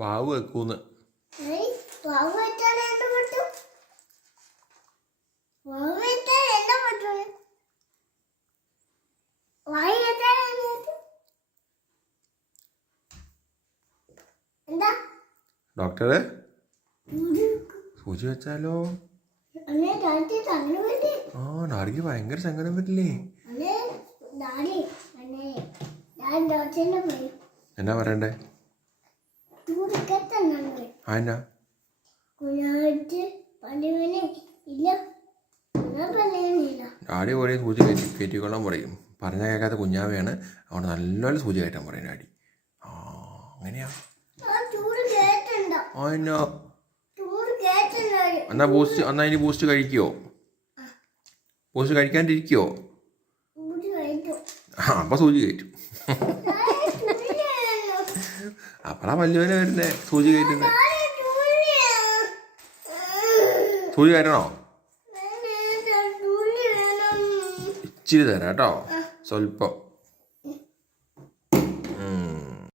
വാവ് വെക്കൂന്ന്. ഡോക്ടറെ സൂചി വെച്ചാലോ? ആ ഡാഡിക്ക് ഭയങ്കര സങ്കടം വരില്ലേ? എന്നാ പറയണ്ടേ? അതെന്നാ? ഡാഡി പറയും സൂചി കയറ്റിക്കൊള്ളാൻ പറയും. പറഞ്ഞാൽ കേൾക്കാത്ത കുഞ്ഞാവയാണ്, അവിടെ നല്ലപോലെ സൂചി കയറ്റാൻ പറയും ഡാഡി. ആ അങ്ങനെയാ. എന്നാ എന്നാ ബൂസ്റ്റ്, എന്നാ ഇനി ബൂസ്റ്റ് കഴിക്കുവോ? ബൂസ്റ്റ് കഴിക്കാണ്ടിരിക്കുവോ? അപ്പൊ സൂചി കയറ്റും. അപ്പളാ വല്ലുവേന വരുന്നേ സൂചി കയറ്റുന്നേ. സൂചി കയറ്റണോ? ഇച്ചിരി തരാം കേട്ടോ, സ്വല്പം.